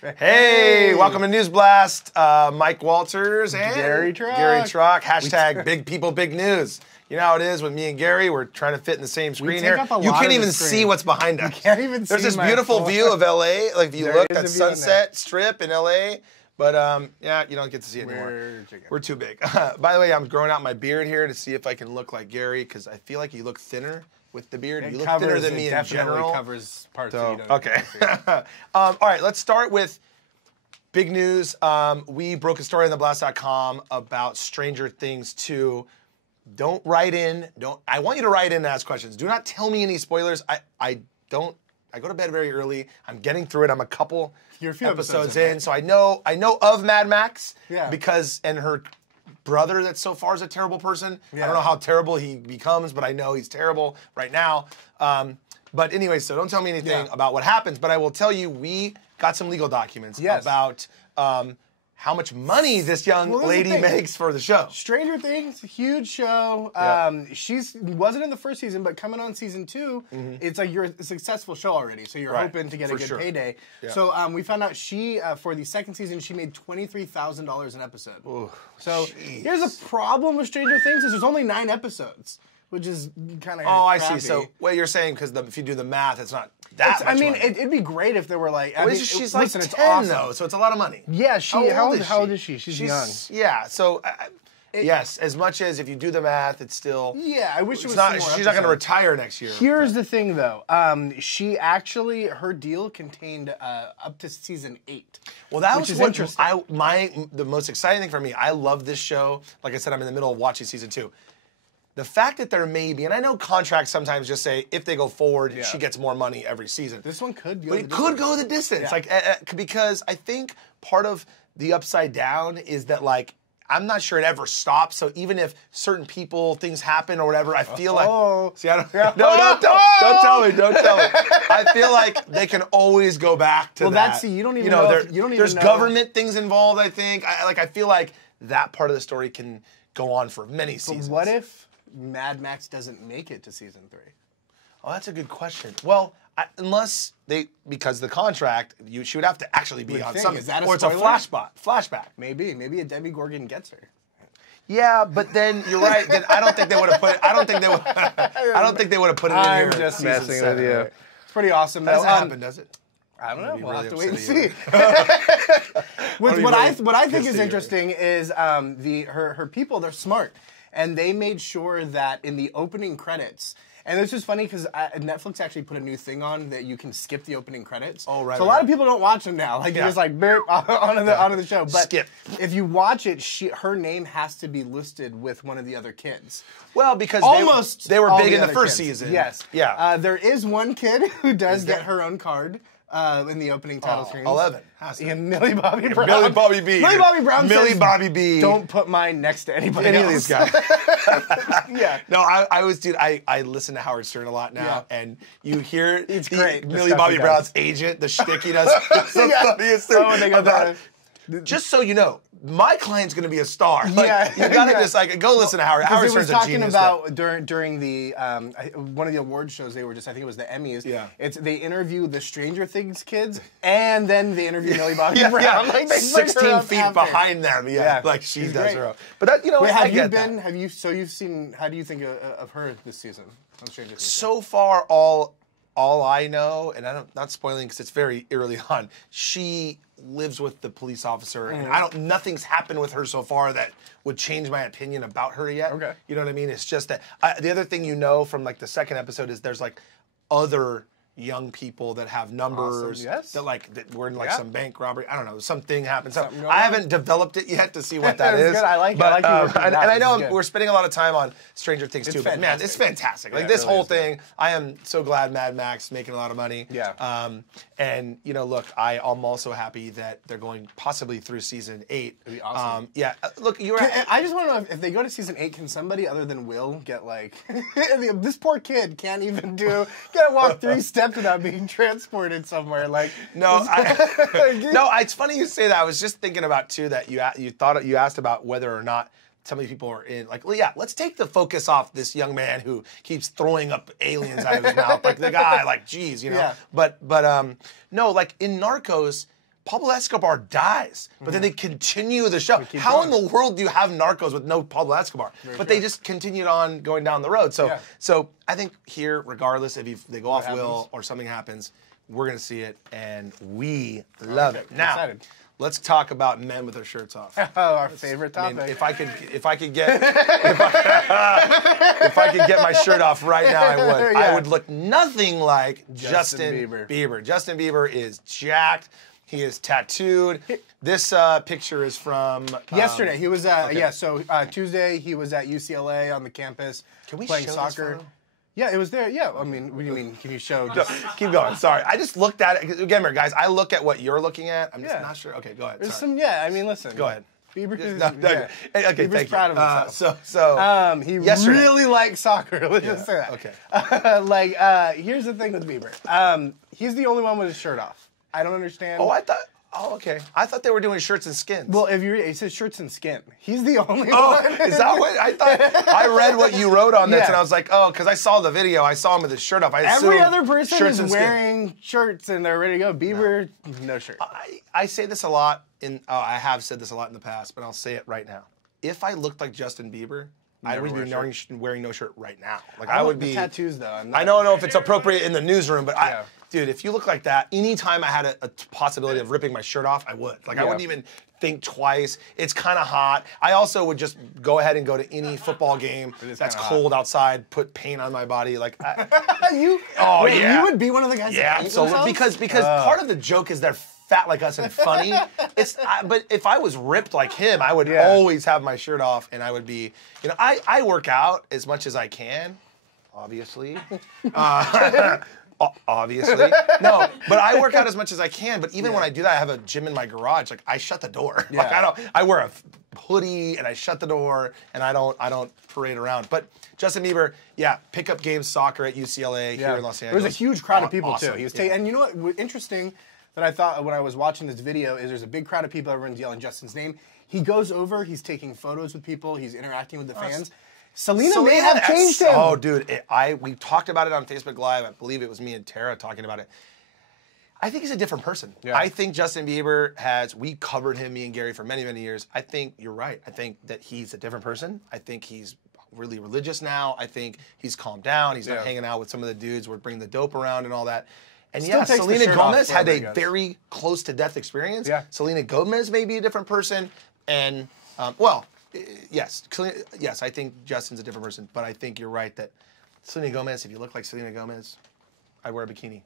Hey, welcome to NewsBlast. Mike Walters and Gary Truck. Hashtag Big People, Big News. You know how it is with me and Gary. We're trying to fit in the same screen here. You can't even see what's behind us. You can't even see. There's this beautiful view of LA. Like if you look at Sunset Strip in LA. But yeah, you don't get to see it anymore. We're too big. By the way, I'm growing out my beard here to see if I can look like Gary because I feel like you look thinner with the beard. You look thinner than me in general. It covers parts that you don't okay. All right, let's start with big news. We broke a story on theblast.com about Stranger Things 2. Don't write in. I want you to write in and ask questions. Do not tell me any spoilers. I go to bed very early. I'm getting through it. I'm a couple episodes in, so I know of Mad Max because and her brother that so far is a terrible person. I don't know how terrible he becomes, but I know he's terrible right now. But anyway, so don't tell me anything about what happens, but I will tell you we got some legal documents about how much money this young lady makes for the show. Stranger Things, huge show. She wasn't in the first season, but coming on season 2, it's like you're a successsul show already, so you're hoping to get a good payday. So we found out she, for the second season, she made $23,000 an episode. Ooh, so here's a problem with Stranger Things is there's only 9 episodes. Which is kind of I see. So what you're saying, because if you do the math, it's not that much I mean, money. It'd be great if there were like... She's like 10, though, so it's a lot of money. Yeah, how old is she? She's young. Yeah, so... yes, as much as if you do the math, it's still... Yeah, I wish it was She's not going to retire next year. Here's the thing, though. She actually... Her deal contained up to season 8. Well, that was interesting. The most exciting thing for me, I love this show. Like I said, I'm in the middle of watching season 2. The fact that there may be, and I know contracts sometimes just say if they go forward, she gets more money every season. This one could go. But it could go the distance, like because I think part of the upside down is that like I'm not sure it ever stops. So even if certain people things happen or whatever, I feel like see, don't tell me. I feel like they can always go back to that. Well, that's you don't even know. There's government things involved. I think I feel like that part of the story can go on for many seasons. But what if Mad Max doesn't make it to season 3? Oh, that's a good question. Well, unless because the contract, she would have to actually be on something. Is that or it's a flashback. Maybe a Debbie Gorgon gets her. Yeah, but then you're right. Then I don't think they would have put it. I don't think they would have put it in here. I'm just messing with you. It's pretty awesome. That doesn't happen, does it? I don't know. We'll have to wait and see. What I think is interesting is her people. They're smart. And they made sure that in the opening credits, and this is funny because Netflix actually put a new thing on that you can skip the opening credits. Oh, right. So a lot of people don't watch them now. Like, they're just like, burp, onto the show. But skip. If you watch it, her name has to be listed with one of the other kids. Well, because they were big in the first season. Yes. Yeah. There is one kid who does get her own card. In the opening title screen. 11. And Millie Bobby Brown. Millie Bobby B. Millie Bobby Brown Millie says, Bobby B. Don't put mine next to anybody Any else. of these guys. Yeah. No, I listen to Howard Stern a lot now, and you hear great. Millie Bobby Brown's agent, the shtick he does. It's the funniest thing about just so you know, my client's going to be a star. Like, you got to just go listen to Howard. Howard Stern's a genius. About during the one of the award shows, they were I think it was the Emmys. Yeah. They interview the Stranger Things kids, and then they interview Millie Bobby Brown. Like, 16 feet behind them. Yeah, like she does her own. But that, Wait, you've seen? How do you think of her this season on Stranger Things? So far, all I know, and I'm not spoiling because it's very early on. She lives with the police officer, and nothing's happened with her so far that would change my opinion about her yet. Okay. You know what I mean? It's just that the other thing from like the second episode is there's like other young people that have numbers that were in like some bank robbery. I don't know, something happened. So I haven't developed it yet to see what that is. Good. I like it. And I know we're spending a lot of time on Stranger Things too, but man, it's fantastic. Like this whole thing, I am so glad Mad Max is making a lot of money. Yeah. And look, I'm also happy that they're going possibly through season 8. It'd be awesome. Yeah. Look, I just want to know if they go to season 8, can somebody other than Will get like this poor kid can't even gotta walk 3 steps without being transported somewhere. Like no, it's funny you say that. I was just thinking about too that you asked about whether or not some of these people are in, like, well, yeah, let's take the focus off this young man who keeps throwing up aliens out of his mouth, like the guy, like, geez, you know. Yeah. But no, like in Narcos, Pablo Escobar dies, but then they continue the show. How in the world do you have Narcos with no Pablo Escobar? But they just continued on going down the road. So, so I think here, regardless if they go off wheel or something happens, we're gonna see it, and we love it. Now, let's talk about men with their shirts off. Oh, our favorite topic. I mean, if I could get my shirt off right now, I would. I would look nothing like Justin Bieber. Justin Bieber is jacked. He is tattooed. This picture is from yesterday. He was Tuesday he was at UCLA on the campus playing soccer. Yeah, it was there. Yeah, I mean, what do you mean? Can you show? Keep going. Sorry, I just looked at it again, guys. I look at what you're looking at. I'm just not sure. Okay, go ahead. There's some. Yeah, I mean, listen. Go ahead. Bieber is okay. Bieber's proud of himself. He really likes soccer. Let's just say that. Okay. Here's the thing with Bieber. He's the only one with his shirt off. I don't understand. Oh, okay. I thought they were doing shirts and skins. Well, it says shirts and skin. He's the only one. Is that what I thought? I read what you wrote on this, and I was like, oh, because I saw the video. I saw him with his shirt off. Every other person is wearing shirts, and they're ready to go. Bieber, no shirt. I say this a lot. I have said this a lot in the past, but I'll say it right now. If I looked like Justin Bieber, I would be wearing no shirt right now. Like I would be. The tattoos, though. I don't know if it's appropriate in the newsroom, but dude, if you look like that, anytime I had a possibility of ripping my shirt off, I would. Like I wouldn't even think twice. It's kind of hot. I also would just go ahead and go to any football game that's cold outside, put paint on my body. Like you would be one of the guys. Yeah, absolutely. Because part of the joke is they're fat like us and funny. But if I was ripped like him, I would always have my shirt off, and I would be. I work out as much as I can, obviously. Obviously. No, but I work out as much as I can. But even when I do that, I have a gym in my garage. Like I shut the door. Yeah. Like I wear a hoodie and I shut the door and I don't parade around. But Justin Bieber, pickup game soccer at UCLA here in Los Angeles. There was a huge crowd of people too. He was and you know what? Interesting that I thought when I was watching this video is there's a big crowd of people. Everyone's yelling Justin's name. He goes over. He's taking photos with people. He's interacting with the fans. Selena may have changed him. Oh, dude, we talked about it on Facebook Live. I believe it was me and Tara talking about it. I think he's a different person. Yeah. I think Justin Bieber we covered him, me and Gary, for many, many years. I think you're right. I think that he's a different person. I think he's really religious now. I think he's calmed down. He's not hanging out with some of the dudes who are bringing the dope around and all that. And Selena Gomez had a very close to death experience. Yeah. Selena Gomez may be a different person. And, yes, I think Justin's a different person, but I think you're right that Selena Gomez, if you look like Selena Gomez, I'd wear a bikini.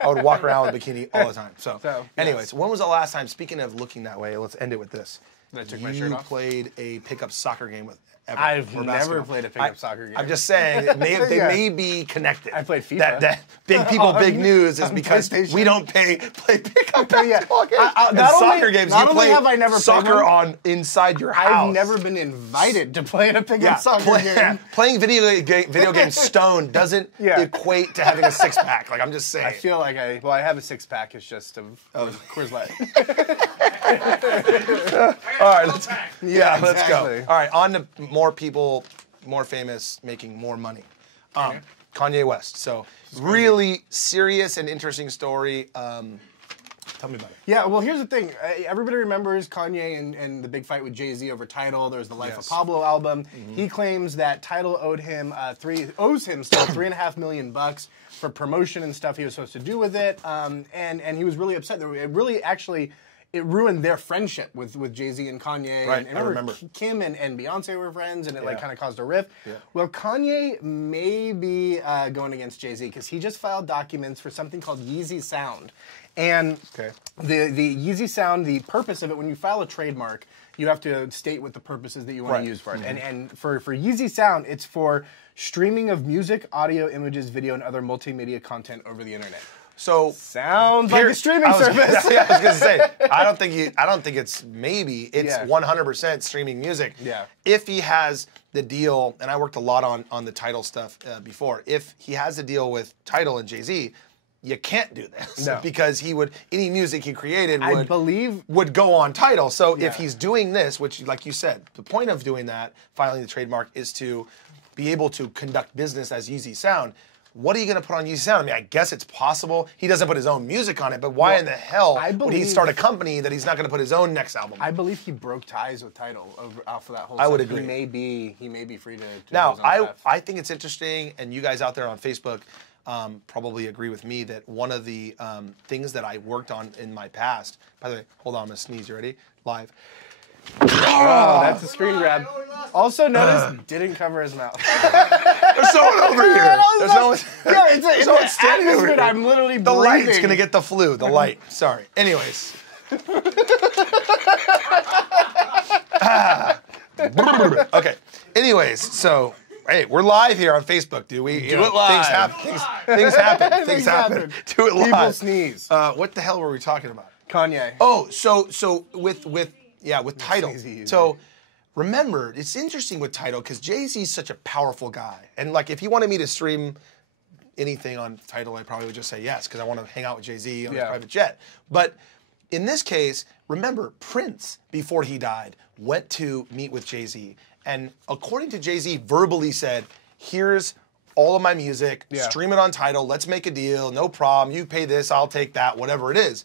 I would walk around with a bikini all the time. So anyways, when was the last time, speaking of looking that way, let's end it with this. You played a pickup soccer game with ever. I've never played a pickup soccer game. I'm just saying, they may be connected. I played FIFA. That big people, big news is because we don't play pickup basketball games. And soccer games, you play soccer on inside your house. I've never been invited to play in a pickup soccer game. Playing video games stoned doesn't equate to having a six-pack. Like, I'm just saying. I feel like I have a six-pack. It's just of Coors Light. All right, let's go. All right, on to more people, more famous, making more money. Kanye West. So really serious and interesting story. Tell me about it. Yeah, well, here's the thing. Everybody remembers Kanye and the big fight with Jay-Z over Tidal. There's the Life of Pablo album. Mm-hmm. He claims that Tidal owes him still $3.5 million for promotion and stuff he was supposed to do with it. And he was really upset. It ruined their friendship with Jay-Z and Kanye. Right, and I remember. Kim and Beyonce were friends, and it kind of caused a rift. Yeah. Well, Kanye may be going against Jay-Z because he just filed documents for something called Yeezy Sound. And the Yeezy Sound, the purpose of it, when you file a trademark, you have to state what the purpose is that you want to use for it. Mm-hmm. And for Yeezy Sound, it's for streaming of music, audio, images, video, and other multimedia content over the internet. So sounds like a streaming service. I was gonna say, I don't think it's maybe. It's 100% streaming music. Yeah. If he has the deal, and I worked a lot on the Tidal stuff before. If he has the deal with Tidal and Jay-Z, you can't do this because any music he created would go on Tidal. So if he's doing this, which, like you said, the point of doing that, filing the trademark, is to be able to conduct business as Yeezy Sound. what are you going to put on Yeezy Sound? I mean, I guess it's possible. He doesn't put his own music on it, but why in the hell would he start a company that he's not going to put his own next album on? I believe he broke ties with Tidal off of that whole I would agree. He may be free to now, do his own stuff. I think it's interesting, and you guys out there on Facebook probably agree with me that one of the things that I worked on in my past, by the way, hold on, I'm going to sneeze. You ready? Live. Oh, that's a screen grab. Also notice, didn't cover his mouth. There's someone over here. There's no one. Yeah, it's an standing over here. I'm literally the breathing. light's gonna get the flu. The light. Sorry. Anyways. Okay. Anyways, so hey, we're live here on Facebook, dude. We Do it live. Things happen. Things happen. Do it live. People sneeze. What the hell were we talking about? Kanye. Oh, so with Tidal. So remember, it's interesting with Tidal because Jay-Z's such a powerful guy. And like if he wanted me to stream anything on Tidal, I probably would just say yes, because I want to hang out with Jay-Z on his private jet. But in this case, remember, Prince, before he died, went to meet with Jay-Z. And according to Jay-Z, verbally said, here's all of my music, stream it on Tidal, let's make a deal, no problem, you pay this, I'll take that, whatever it is.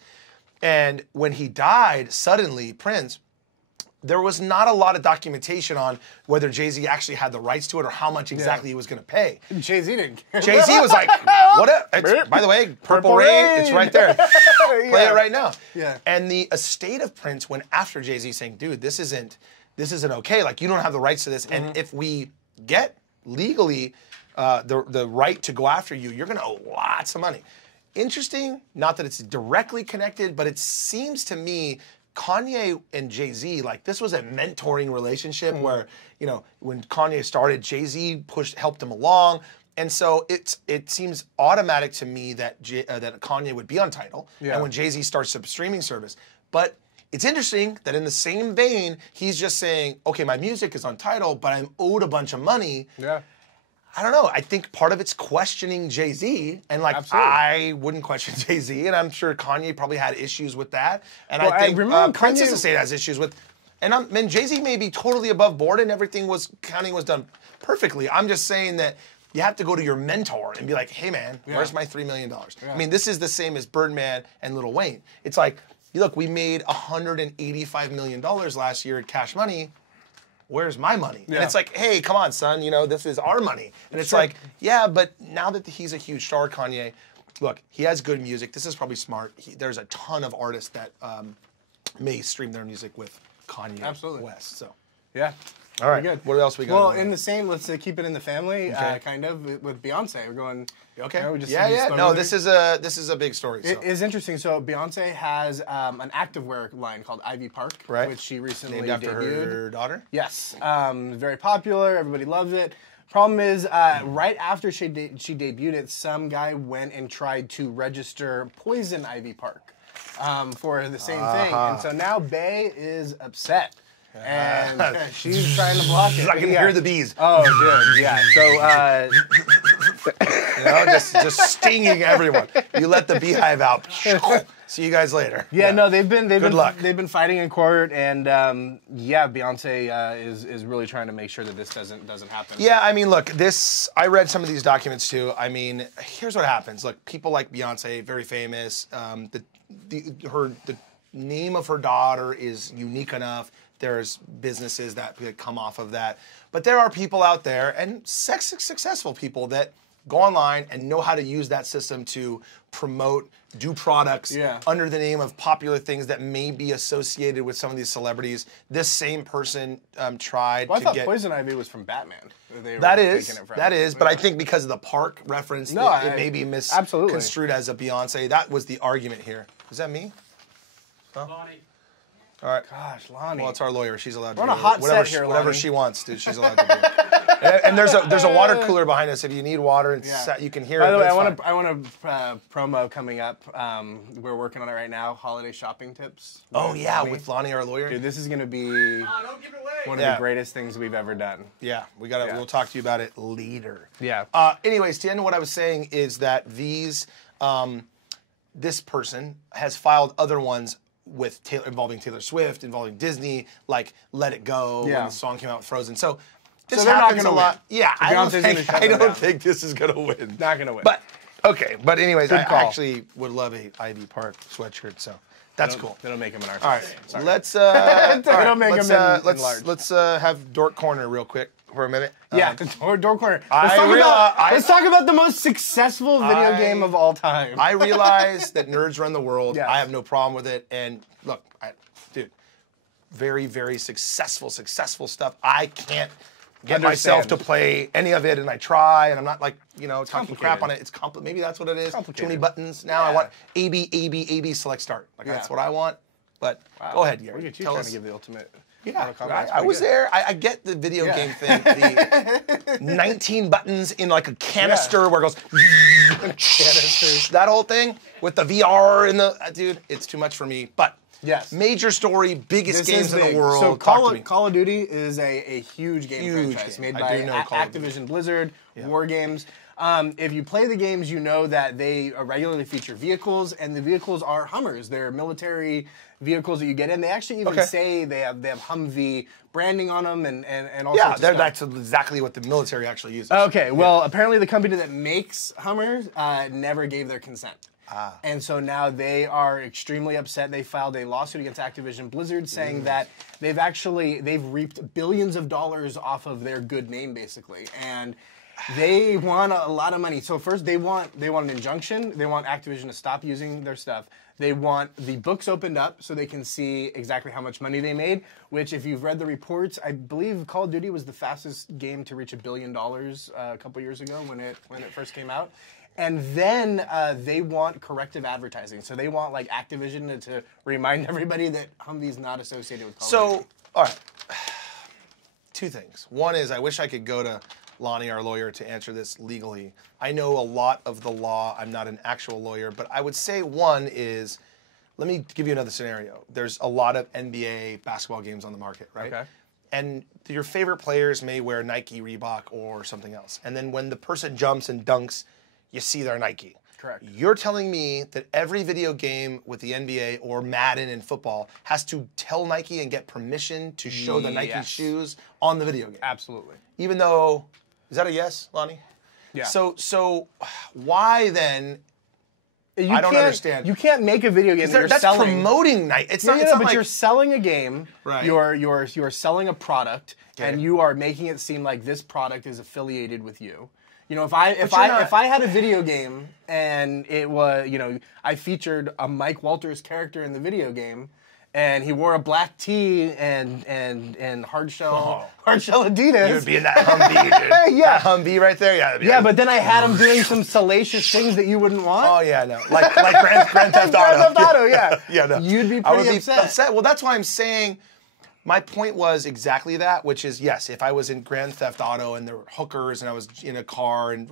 And when he died, suddenly, Prince, there was not a lot of documentation on whether Jay-Z actually had the rights to it or how much exactly he was going to pay. Jay-Z didn't care. Jay-Z was like, what? By the way, Purple Rain, it's right there. Play it right now. Yeah. And the estate of Prince went after Jay-Z saying, dude, this isn't okay. Like, you don't have the rights to this. And if we get legally the right to go after you, you're going to owe lots of money. Interesting, not that it's directly connected, but it seems to me Kanye and Jay-Z, like this was a mentoring relationship where, you know, when Kanye started, Jay-Z helped him along. And so it seems automatic to me that that Kanye would be on Tidal, and when Jay-Z starts a streaming service. But it's interesting that in the same vein, he's just saying, okay, my music is on Tidal, but I'm owed a bunch of money. Yeah. I don't know. I think part of it's questioning Jay-Z, and like I wouldn't question Jay-Z, and I'm sure Kanye probably had issues with that, and I think Princess Estate has issues with, and Jay-Z may be totally above board, and accounting was done perfectly. I'm just saying that you have to go to your mentor and be like, hey man, where's my $3 million? I mean, this is the same as Birdman and Lil Wayne. It's like, look, we made $185 million last year at Cash Money. Where's my money? And it's like, hey, come on, son, you know, this is our money. And it's like, yeah, but now that he's a huge star, Kanye, look, he has good music. This is probably smart. There's a ton of artists that may stream their music with Kanye West. So yeah. All right. Good. What else we got? Well, in the same, let's keep it in the family, kind of with Beyonce. We're going. Okay. You know, No, this is a big story. So. It is interesting. So Beyonce has an activewear line called Ivy Park, which she recently named after debuted. her daughter. Yes. Very popular. Everybody loves it. Problem is, right after she debuted it, some guy went and tried to register Poison Ivy Park for the same thing, and so now Bey is upset. And she's trying to block it. I can hear the bees. Oh, good. Yeah. So, you know, just stinging everyone. You let the beehive out. See you guys later. Yeah. No, they've been fighting in court, and Beyonce is really trying to make sure that this doesn't happen. Yeah. I mean, look, I read some of these documents too. I mean, here's what happens. Look, people like Beyonce, very famous. The name of her daughter is unique enough. There's businesses that come off of that. But there are people out there, and successful people, that go online and know how to use that system to promote, do products under the name of popular things that may be associated with some of these celebrities. This same person tried to get... I thought Poison Ivy was from Batman. That is, but I think because of the park reference, it may be misconstrued as a Beyonce. That was the argument here. Is that me? Huh? Lonnie. All right. Gosh, Lonnie. Well, it's our lawyer. She's allowed to do whatever she wants, dude. She's allowed to do. And there's a water cooler behind us. If you need water, you can hear it. By the way, I want a promo coming up. We're working on it right now. Holiday shopping tips. With Lonnie, our lawyer. Dude, this is gonna be don't give it away. one of the greatest things we've ever done. Yeah, we'll talk to you about it later. Yeah. Anyways, to end what I was saying is that this person has filed other ones involving Taylor Swift, involving Disney, like Let It Go when the song came out with Frozen. So This they're not happens gonna a lot. win. Yeah, I Beyonce's gonna shut them down. think this is gonna win. Not gonna win. But okay. But anyways, Good I call. actually would love a Ivy Park sweatshirt. So that's cool. They don't make them in our All right, size. Sorry. let's. don't make them in large. Let's have Dork Corner real quick for a minute. Yeah, door corner. I Let's talk about the most successful video game of all time. I realize that nerds run the world. Yes. I have no problem with it. And look, dude, very, very successful stuff. I can't get myself to play any of it, and I try, and I'm not like, talking crap on it. It's complicated. Maybe that's what it is. Too many buttons. Now I want A, B, select start. Like that's what I want. But go ahead, Gary. Look at you Tell trying us. to give the ultimate. Yeah, I was there. I get the video game thing. The 19 buttons in like a canister where it goes. That whole thing with the VR and the dude, it's too much for me. But major story, biggest games in the world. So Call of Duty is a huge game franchise made by Activision Blizzard, War Games. If you play the games, you know that they regularly feature vehicles, and the vehicles are Hummers. They're military vehicles that you get in. They actually even say they have Humvee branding on them and all sorts of stuff. That's exactly what the military actually uses. Okay, well, apparently the company that makes Hummers never gave their consent. And so now they are extremely upset. They filed a lawsuit against Activision Blizzard saying that they've reaped billions of dollars off of their good name, basically. And they want a lot of money. So first, they want an injunction. They want Activision to stop using their stuff. They want the books opened up so they can see exactly how much money they made, which if you've read the reports, I believe Call of Duty was the fastest game to reach $1 billion a couple years ago when it first came out. And then they want corrective advertising. So they want like Activision to remind everybody that Humvee's not associated with Call of Duty. All right. Two things. One is I wish I could go to Lonnie, our lawyer, to answer this legally. I know a lot of the law. I'm not an actual lawyer, but I would say one is, let me give you another scenario. There's a lot of NBA basketball games on the market, right? Okay. And your favorite players may wear Nike, Reebok, or something else. And then when the person jumps and dunks, you see their Nike. Correct. You're telling me that every video game with the NBA or Madden in football has to tell Nike and get permission to show the Nike shoes on the video game? Absolutely. Even though, is that a yes, Lonnie? Yeah. So why then? I don't understand. You can't make a video game that you're that's selling. promoting Nike. It's not. But like, you're selling a game. Right. You're selling a product, and you are making it seem like this product is affiliated with you. If I had a video game and it was, I featured a Mike Walters character in the video game, and he wore a black tee and hard shell Adidas. You would be in that Humvee, dude. Yeah. That Humvee right there. Yeah. Yeah, but then I had him doing some salacious things that you wouldn't want. Oh yeah, no, like Grand Theft Auto. Grand Theft Auto, yeah. Yeah, no. You'd be I would pretty be upset. Well, that's why I'm saying. My point was exactly that, which is, yes, if I was in Grand Theft Auto and there were hookers and I was in a car and,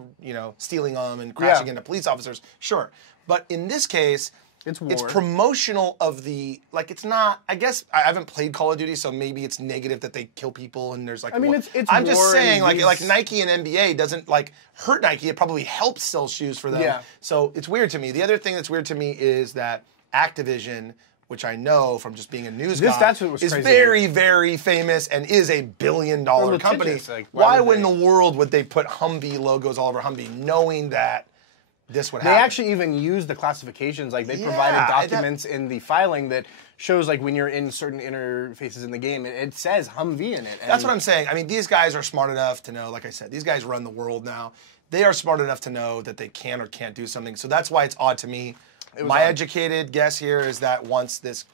stealing them and crashing into police officers, sure. But in this case, it's promotional of the, like, it's not, I guess, I haven't played Call of Duty, so maybe it's negative that they kill people and there's like, it's I'm just saying, like Nike and NBA doesn't, like, hurt Nike. It probably helps sell shoes for them. Yeah. So it's weird to me. The other thing that's weird to me is that Activision, which I know from just being a news guy, is very, very famous and is a billion-dollar company. Like, why in the world would they put Humvee logos all over Humvee, knowing that this would happen? They actually even use the classifications. Like, they provided documents in the filing that shows, like, when you're in certain interfaces in the game, it says Humvee in it. That's what I'm saying. I mean, these guys are smart enough to know, like I said, these guys run the world now. They are smart enough to know that they can or can't do something. So that's why it's odd to me. My educated guess here is that once this,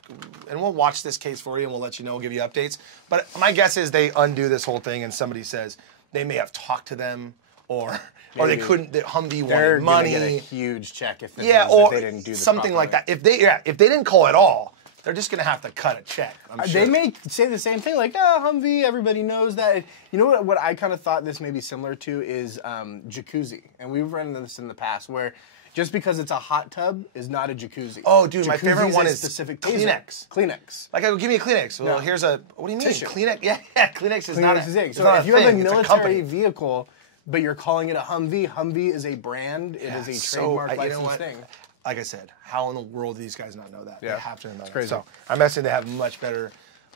and we'll watch this case for you and we'll let you know, we'll give you updates. But my guess is they undo this whole thing and somebody says they may have talked to them or they couldn't, that Humvee wanted money. They're going to get a huge check if, or if they didn't do this something properly. like that. If they didn't call at all, they're just going to have to cut a check, I'm sure. They may say the same thing, like, Humvee, everybody knows that. You know what I kind of thought this may be similar to is jacuzzi. And we've run into this in the past where just because it's a hot tub is not a jacuzzi. Oh, dude, my favorite one is specific Kleenex. Kleenex. Like, give me a Kleenex. Well, here's a, what do you mean? Tissue. Kleenex? Yeah, Kleenex is not a thing. So if you have a military vehicle, but you're calling it a Humvee, Humvee is a brand. It is a trademark licensed thing. Like I said, how in the world do these guys not know that? Yeah. They have to know that. Crazy. So I'm guessing they have much better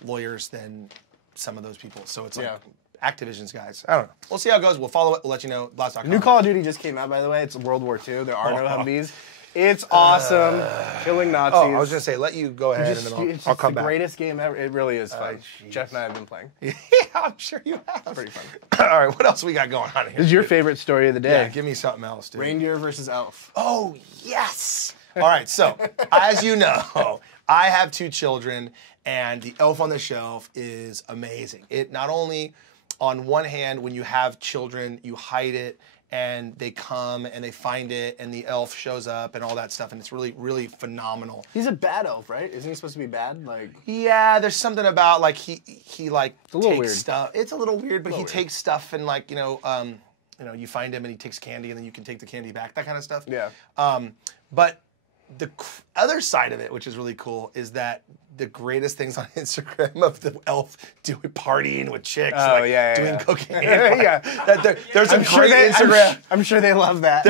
lawyers than some of those people. So it's like, Activision's guys. I don't know. We'll see how it goes. We'll follow it. We'll let you know. Blast.com. New Call of Duty just came out, by the way. It's World War II. There are no Humvees. It's awesome. Killing Nazis. Oh, I was going to say, let you go ahead and then I'll come back. It's the greatest game ever. It really is fun. Jeff and I have been playing. Yeah, I'm sure you have. It's pretty fun. All right, what else we got going on here? This is your favorite story of the day. Yeah, give me something else, dude. Reindeer versus elf. Oh, yes. All right, so as you know, I have 2 children, and the Elf on the Shelf is amazing. It not only, on one hand, when you have children, you hide it, and they come and they find it, and the elf shows up and all that stuff, and it's really, really phenomenal. He's a bad elf, right? Isn't he supposed to be bad? Like, yeah, there's something about like he like it's a little takes weird. stuff. It's a little weird, but he takes stuff and like you know, you find him and he takes candy, and then you can take the candy back, that kind of stuff. Yeah. But the other side of it, which is really cool, is that the greatest things on Instagram of the elf doing partying with chicks, doing cocaine. There's a great Instagram. I'm sure they love that.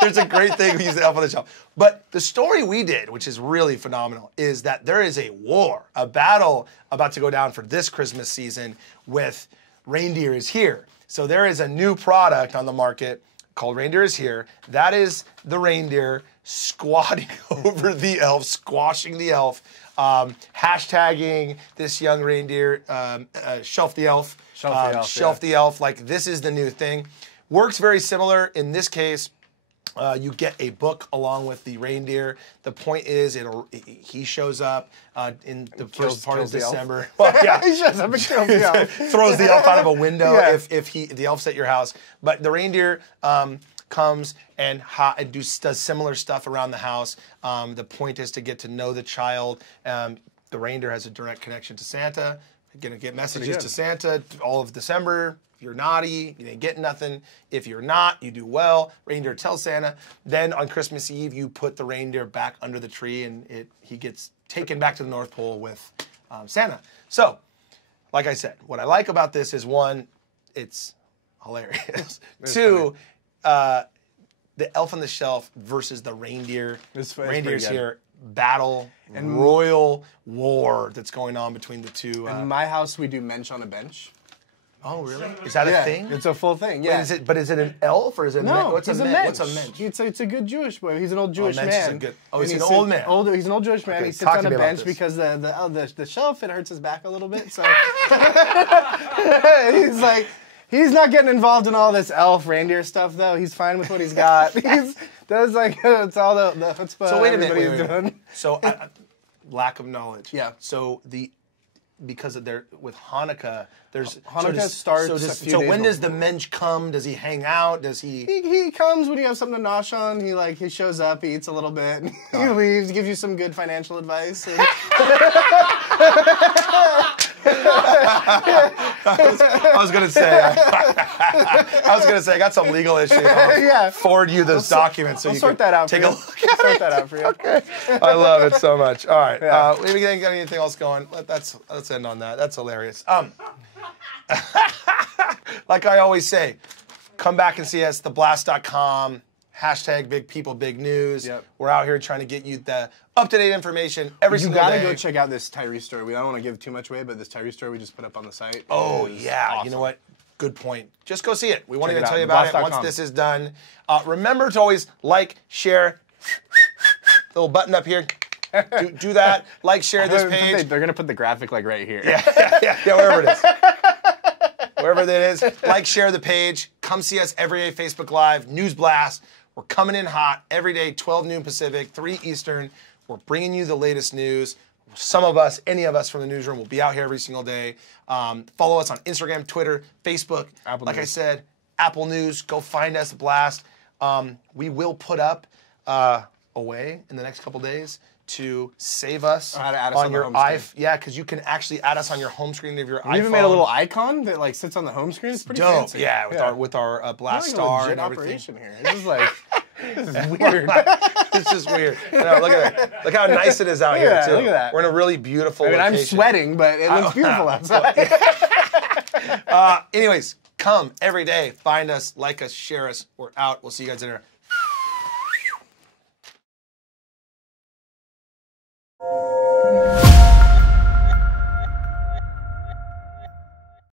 There's a great thing we use the Elf on the Shelf. But the story we did, which is really phenomenal, is that there is a war, a battle about to go down for this Christmas season with Reindeer is Here. So there is a new product on the market called Reindeer is Here. That is the reindeer squatting over the elf, squashing the elf, hashtagging this young reindeer, shelf the elf. Shelf the elf. Like, this is the new thing. Works very similar. In this case, you get a book along with the reindeer. The point is, he shows up in the first part of December. Well, yeah, he shows up and kills the elf. Throws the elf out of a window if the elf's at your house. But the reindeer comes and does similar stuff around the house. The point is to get to know the child. The reindeer has a direct connection to Santa. You're going to get messages to Santa all of December. If you're naughty, you ain't getting nothing. If you're not, you do well. Reindeer tells Santa. Then on Christmas Eve, you put the reindeer back under the tree, and he gets taken back to the North Pole with Santa. So, like I said, what I like about this is, one, it's hilarious. Two, the Elf on the Shelf versus the reindeer. Reindeer's Here. Battle and royal war that's going on between the two. In my house, we do mensch on a bench. Oh, really? Is that a thing? It's a full thing. Yeah. Wait, is it an elf or is it what's a mensch? What's a mensch? It's a good Jewish boy. He's an old Jewish man. He's an old man. He's an old Jewish man. Okay, he sits on a bench because the shelf, it hurts his back a little bit. So he's like, he's not getting involved in all this elf reindeer stuff though. He's fine with what he's got. It's all the chutzpah. So wait a minute. So lack of knowledge. Yeah. So because with Hanukkah, there's Hanukkah starts. So when does the mensch come? Does he hang out? Does he? He comes when you have something to nosh on. He shows up. He eats a little bit. He leaves. Gives you some good financial advice. I was gonna say I got some legal issues. I'll forward you those documents so you can take a look. Sort that out for you. Okay. I love it so much. All right. Maybe got anything else going? Let's end on that. That's hilarious. Like I always say, come back and see us. TheBlast.com. # Big People Big News. Yep. We're out here trying to get you the up-to-date information every single day. You gotta go check out this Tyrese story. I don't want to give too much away, but this Tyrese story we just put up on the site. Oh yeah, awesome. You know what? Good point. Just go see it. We won't even tell you about it once this is done. Remember to always like, share. Little button up here. Do that. Like, share this page. They're gonna put the graphic like right here. Yeah, wherever it is. Wherever that is. Like, share the page. Come see us every day. Facebook Live, NewsBlast. We're coming in hot every day, 12 noon Pacific, 3 Eastern. We're bringing you the latest news. Some of us, any of us from the newsroom, will be out here every single day. Follow us on Instagram, Twitter, Facebook. Apple like News. I said, Apple News. Go find us, Blast. We will put up away in the next couple days to save us, on your iPhone. Yeah, because you can actually add us on your home screen of your iPhone. We even made a little icon that like sits on the home screen. It's pretty fancy. Yeah, with our Blast Star and everything. Operation here. This is like this is weird. It's just weird. No, look at that. Look how nice it is out here too. Look at that. We're in a really beautiful location. I'm sweating, but it looks beautiful outside. Anyways, come every day. Find us, like us, share us. We're out. We'll see you guys later.